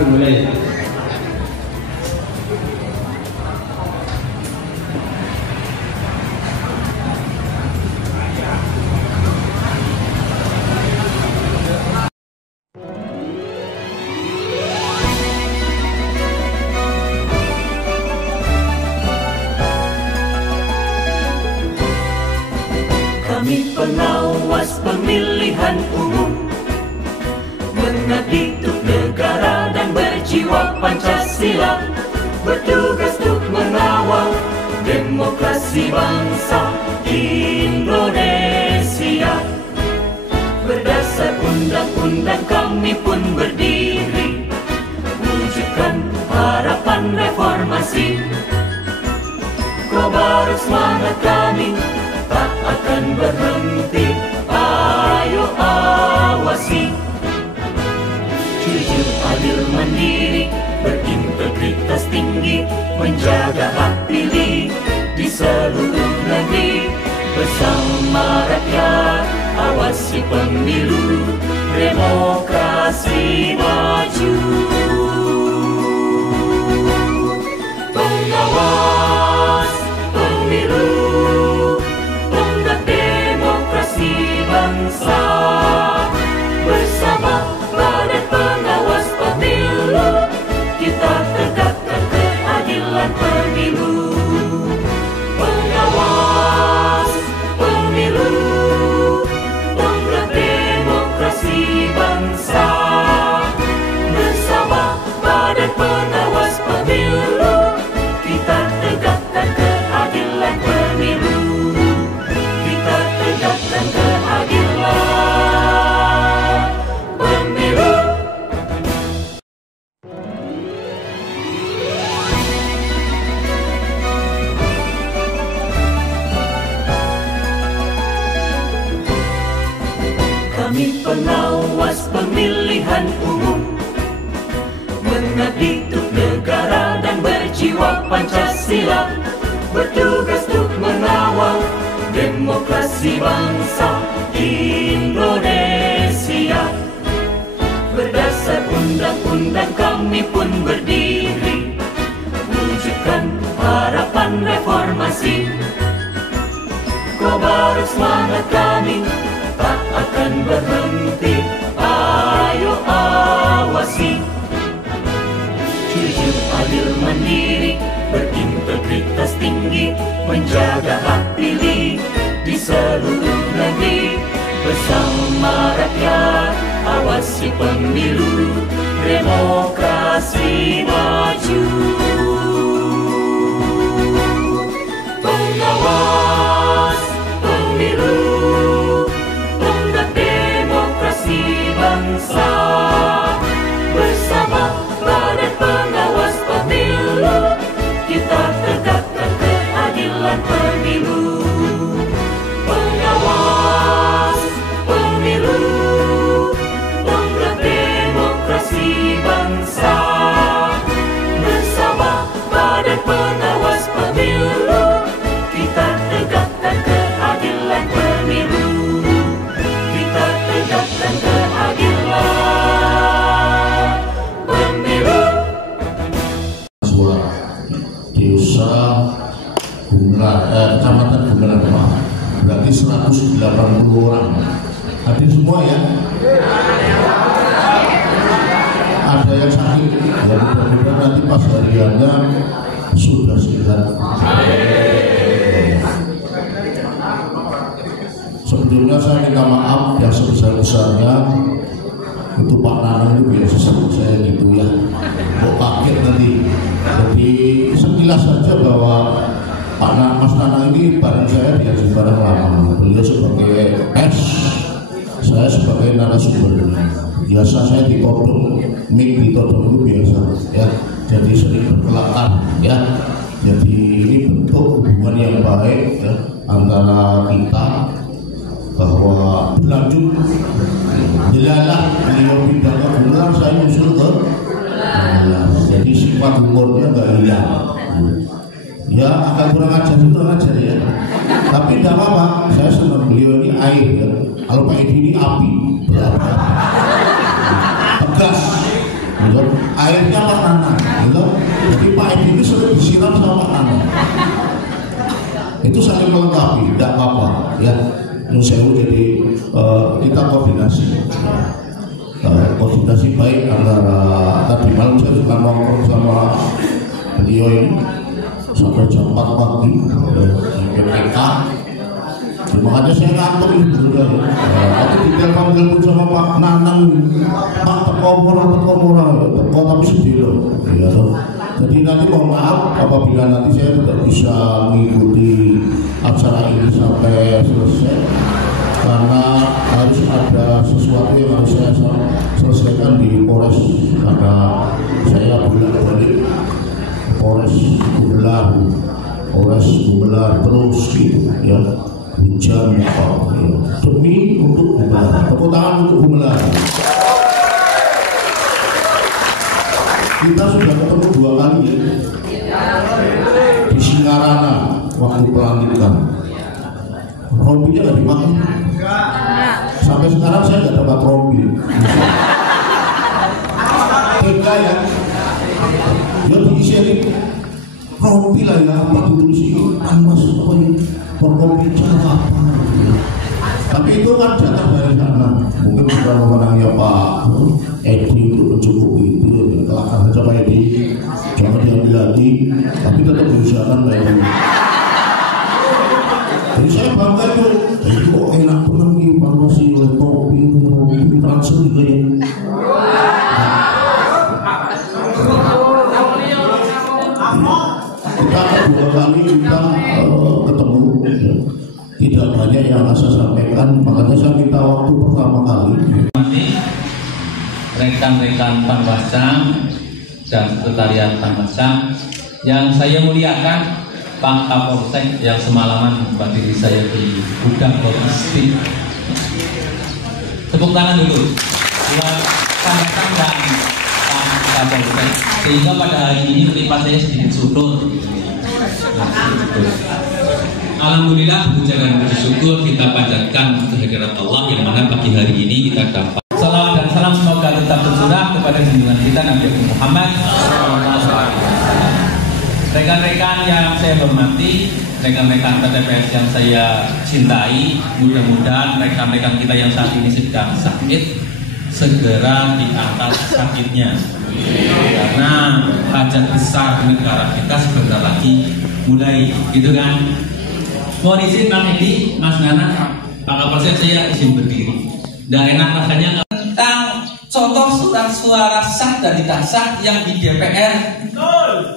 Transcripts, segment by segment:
Dimulai. Kami pengawas pemilihan umum, mengabdi untuk negara dan berjiwa Pancasila, bertugas untuk mengawal demokrasi bangsa Indonesia. Berdasar undang-undang kami pun berdiri, wujudkan harapan reformasi. Kobar semangat kami tak akan berhenti, ayo awasi. Jujur, adil, mandiri, berintegritas tinggi, menjaga hak pilih di seluruh negeri. Bersama rakyat, awasi pemilu, demokrasi maju. Pengawas pemilu, tonggak demokrasi bangsa. Bersama Badan Pengawas Pemilu, kita tegakkan keadilan pemilu. Pengawas pemilu, tonggak demokrasi bangsa. Bersama Badan Pengawas Pemilu, kita tegakkan keadilan pemilu. Kita tegakkan keadilan pemilu. Kami pengawas pemilihan umum, mengabdi untuk negara dan berjiwa Pancasila, bertugas untuk mengawal demokrasi bangsa Indonesia. Berdasar undang-undang kami pun berdiri, wujudkan harapan reformasi. Kobar semangat kami tak akan berhenti, ayo awasi. Jujur, adil, mandiri, berintegritas tinggi, menjaga hak pilih di seluruh negeri. Bersama rakyat, awasi pemilu, demokrasi maju. Pengawas pemilu, tonggak demokrasi bangsa. Bersama Badan Pengawas Pemilu, kita tegakkan keadilan pemilu. Pengawas pemilu, tonggak demokrasi bangsa. Bersama Badan Pengawas Pemilu, kita tegakkan keadilan pemilu. Kita tegakkan keadilan pemilu. Desa Kecamatan Gumelar, berarti 180 orang. Hadir semua ya? Ada yang sakit, ya mudah-mudahan nanti pas hariannya sudah sehat. Sebelumnya saya minta maaf yang sebesar-besarnya. Itu Pak Nano itu biasa sebut saya gitu ya, kok kaget nanti. Jadi sekilas saja bahwa Mas Nanang ini bareng saya diajak bareng lama. Beliau sebagai S, saya sebagai narasumber. Biasa saya ditodong, mic ditodong itu biasa ya. Jadi sering berkelakar ya. Jadi ini bentuk hubungan yang baik ya, antara kita bahwa berlanjut. Jelalah beliau pindah ke Gumelar, saya nyusul ke Gumelar. Jadi sifat humornya nggak hilang. Ya agak kurang ajar ya. Tapi tidak apa-apa, saya senang beliau ini air ya. Kalau Pak Edi ini api, tegas. Gitu. Airnya Pak Nanang. Gitu. Jadi Pak Edi ini sering disiram sama Pak Nanang. Itu saling melengkapi, tidak apa-apa ya. Nusewu jadi kita koordinasi. Koordinasi baik antara tadi malam saya juga nongkrong sama beliau ini sampai jam 4 pagi di PPK. Makanya saya ngantuk ini juga ya. Tapi ditelepon sama Pak Nanang, Pak teko tapi sedih loh. Ya, jadi nanti mohon maaf apabila nanti saya tidak bisa mengikuti acara ini sampai selesai, karena harus ada sesuatu yang harus saya selesaikan di Polres, karena saya bolak-balik Polres Gumelar terus gitu ya, hujan apa ya. Demi untuk Gumelar, tepuk tangan untuk Gumelar. Kita sudah ketemu 2 kali ya, di Singarana waktu pelantikan. Rompinya nggak dipakai. Sampai sekarang saya nggak dapat rompi. Tega ya. Dia diisi rompi lah ya, apa ditulis ini Mas apa ini rompi cara apa. Tapi itu kan jatah dari sana. Mungkin sudah memenangnya Pak Edi untuk mencukupi itu. Kelakar saja Pak Edi, jangan diambil lagi. Tapi tetap diusahakan Pak Edi. Jadi saya bangga itu. Itu kok enak banget nih evaluasi laptop ini transfer juga ya. Kita kedua kali kita ketemu. Tidak banyak yang saya sampaikan, makanya saya minta waktu pertama kali. Rekan-rekan Panwascam dan Sekretariat Panwascam yang saya muliakan, Pak Kapolsek yang semalaman menghadiri saya di gudang logistik. Tepuk tangan dulu buat Panwascam dan Pak Kapolsek, sehingga pada hari ini menimpa saya sedikit sudut. Alhamdulillah, puja dan puji syukur kita panjatkan kehadirat Allah yang mana pagi hari ini kita dapat. Salawat dan salam semoga tetap tercurah kepada junjungan kita Nabi Muhammad. Rekan-rekan yang saya hormati, rekan-rekan PTPS yang saya cintai, mudah-mudahan rekan-rekan kita yang saat ini sedang sakit segera diangkat sakitnya, karena hajat besar negara kita sebentar lagi mulai, gitu kan? Mohon izin Bang Edi, Mas Nana, Pak Kapolsek, saya izin berdiri. Dan enak rasanya tentang contoh surat suara sah dan tidak sah yang di DPR.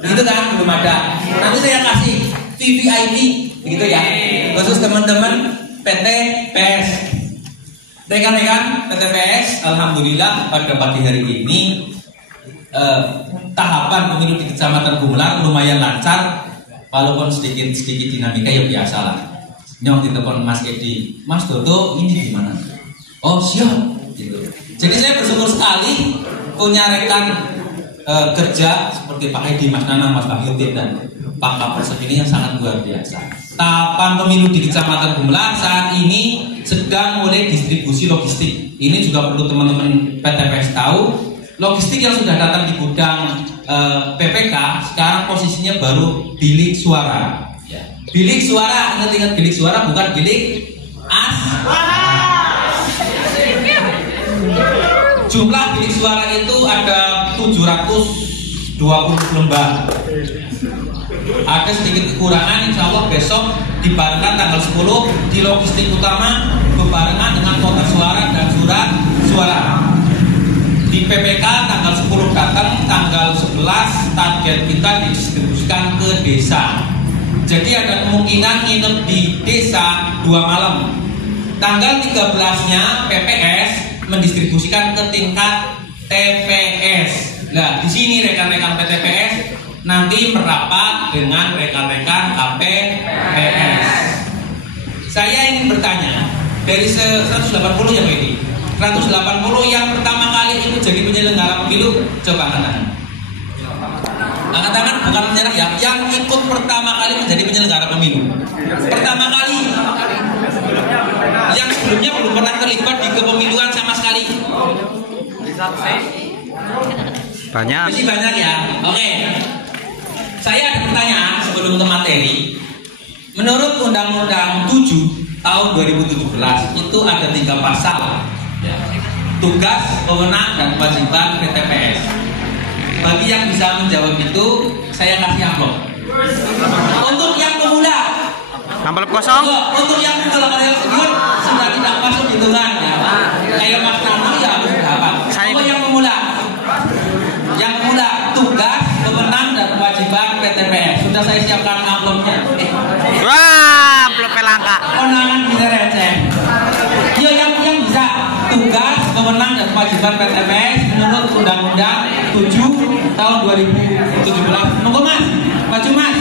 Gitu kan, belum ada. Nanti saya kasih VVIP, begitu ya. Khusus teman-teman PTPS. Rekan-rekan PTPS, alhamdulillah pada pagi hari ini tahapan pemilu di Kecamatan Gumelar lumayan lancar. Walaupun sedikit dinamika ya biasalah. Nyong ditelepon Mas Edi, Mas Dodo ini gimana? Oh siap, gitu. Jadi saya bersyukur sekali punya rekan kerja seperti Pak Edi, Mas Nanang, Mas Wahyudin dan Pak Kapolsek ini yang sangat luar biasa. Tahapan pemilu di Kecamatan Gumelar saat ini sedang mulai distribusi logistik. Ini juga perlu teman-teman PTPS tahu. Logistik yang sudah datang di gudang PPK sekarang posisinya baru bilik suara. Ya. Bilik suara, ingat bilik suara bukan bilik as. Jumlah bilik suara itu ada 720 lembar. Ada sedikit kekurangan, insya Allah besok dibarengan tanggal 10 di logistik utama bebarengan dengan kotak suara dan surat suara. di PPK tanggal 10 datang, tanggal 11 target kita didistribusikan ke desa. Jadi ada kemungkinan nginep di desa 2 malam. Tanggal 13-nya PPS mendistribusikan ke tingkat TPS. Nah, di sini rekan-rekan PTPS nanti merapat dengan rekan-rekan KPPS. Saya ingin bertanya, dari 180 ya Pak ini, 180 yang pertama kali itu jadi penyelenggara pemilu, coba angkat tangan. Angkat tangan bukan menyerah ya, yang ikut pertama kali menjadi penyelenggara pemilu. Pertama kali. Yang sebelumnya belum pernah terlibat di kepemiluan sama sekali. Banyak. Masih banyak ya. Oke. Saya ada pertanyaan sebelum ke materi. Menurut Undang-Undang 7 tahun 2017 itu ada 3 pasal. Ya. Tugas, wewenang, dan kewajiban PTPS. Bagi yang bisa menjawab itu, saya kasih amplop. Untuk yang pemula, Amplop kosong. untuk yang kalau kalian sebut sudah tidak masuk hitungan. Ya. Kayak Mas Nano ya harus berapa? Untuk yang pemula, tugas, wewenang, dan kewajiban PTPS. Sudah saya siapkan amplopnya. Wah, amplop langka. Konangan bisa receh. Yo yang bisa tugas, wewenang, dan kewajiban PTPS menurut Undang-Undang 7 tahun 2017. Monggo Mas, maju Mas.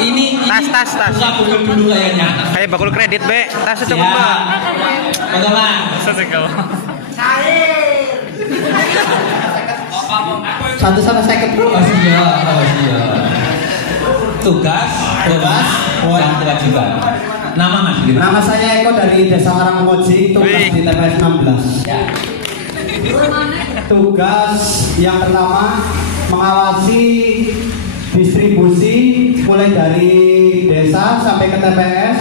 Ini Tas. buka buku dulu kayaknya. Kayak bakul kredit, Be. Tas itu Ya. Mbak. Monggo Mas. Satu sama second bro. Oh iya. Tugas, wewenang, dan kewajiban. Nama Mas. Nama saya Eko dari Desa Karangmoji, tugas di TPS 16. Ya. Tugas yang pertama mengawasi distribusi mulai dari desa sampai ke TPS,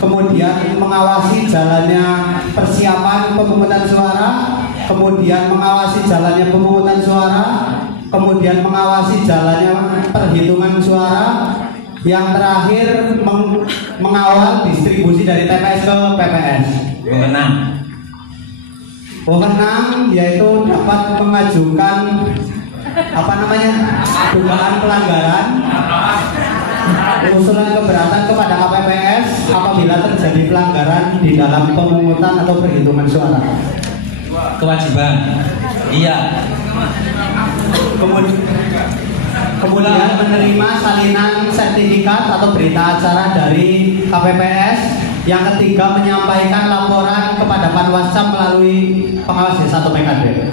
kemudian mengawasi jalannya persiapan pemungutan suara, kemudian mengawasi jalannya pemungutan suara, kemudian mengawasi jalannya perhitungan suara, yang terakhir mengawal distribusi dari TPS ke PPS. Wewenang yaitu dapat mengajukan dugaan pelanggaran, usulan keberatan kepada KPPS apabila terjadi pelanggaran di dalam pemungutan atau perhitungan suara. Kewajiban. Iya. Kemudian menerima salinan sertifikat atau berita acara dari KPPS. Yang ketiga, menyampaikan laporan kepada Panwascam melalui pengawas desa atau PKD.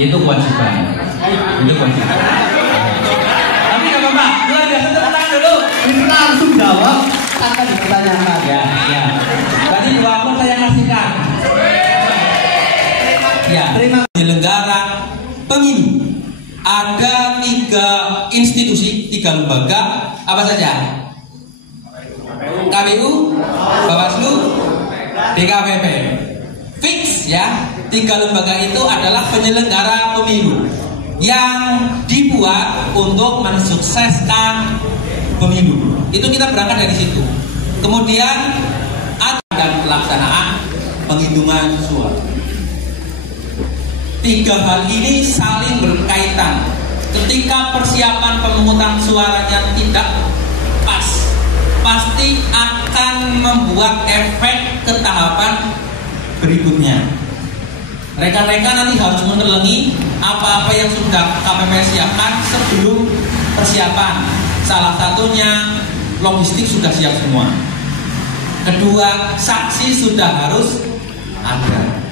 Itu kewajiban. Tapi nggak apa-apa. Lu ada satu tangan dulu. Ini langsung jawab akan dipertanyakan. Ya. Tadi 20 saya kasihkan. Ya. Terima. Penyelenggara pemilu ada 3 institusi, 3 lembaga. Apa saja? KPU, Bawaslu, DKPP. Fix ya. 3 lembaga itu adalah penyelenggara pemilu yang dibuat untuk mensukseskan pemilu. Itu kita berangkat dari situ. Kemudian ada dan pelaksanaan penghitungan suara. 3 hal ini saling berkaitan. Ketika persiapan pemungutan suaranya tidak pas, pasti akan membuat efek ke tahapan berikutnya. Rekan-rekan nanti harus mengelengi apa-apa yang sudah KPPS siapkan sebelum persiapan. Salah satunya logistik sudah siap semua. Kedua, saksi sudah harus ada.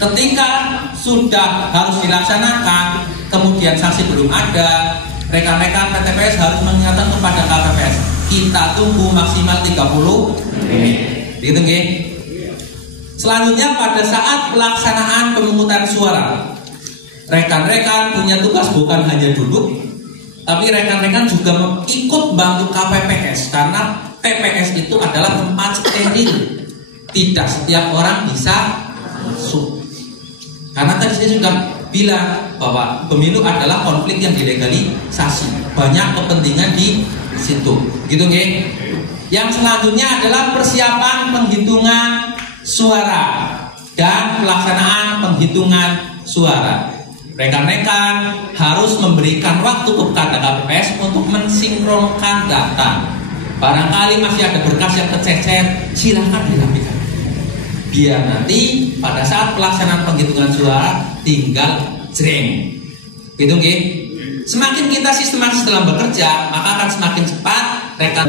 Ketika sudah harus dilaksanakan, kemudian saksi belum ada, rekan-rekan PTPS harus mengingatkan kepada KPPS, kita tunggu maksimal 30 menit. Begitu nggih? Selanjutnya pada saat pelaksanaan pemungutan suara, rekan-rekan punya tugas bukan hanya duduk, tapi rekan-rekan juga ikut bantu KPPS karena PPS itu adalah tempat steril. Tidak setiap orang bisa masuk. Karena tadi saya sudah bilang bahwa pemilu adalah konflik yang dilegalisasi. Banyak kepentingan di situ. Gitu nggih? Yang selanjutnya adalah persiapan penghitungan suara. dan pelaksanaan penghitungan suara. Rekan-rekan harus memberikan waktu kepada KPPS untuk mensinkronkan data. Barangkali masih ada berkas yang kececer, silakan dirapikan. Biar nanti pada saat pelaksanaan penghitungan suara tinggal jreng. Gitu nggih. Semakin kita sistematis dalam bekerja, maka akan semakin cepat rekan.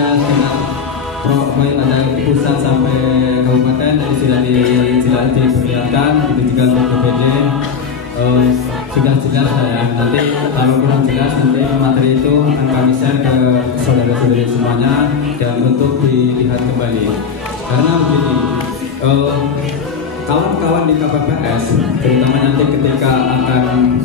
Baik ada pusat sampai kabupaten tadi sudah diperlihatkan, itu juga untuk DPD sudah jelas ya. Nanti kalau kurang jelas nanti materi itu akan kami share ke saudara-saudari semuanya dan untuk dilihat kembali. Karena begini, kawan-kawan di KPPS terutama nanti ketika akan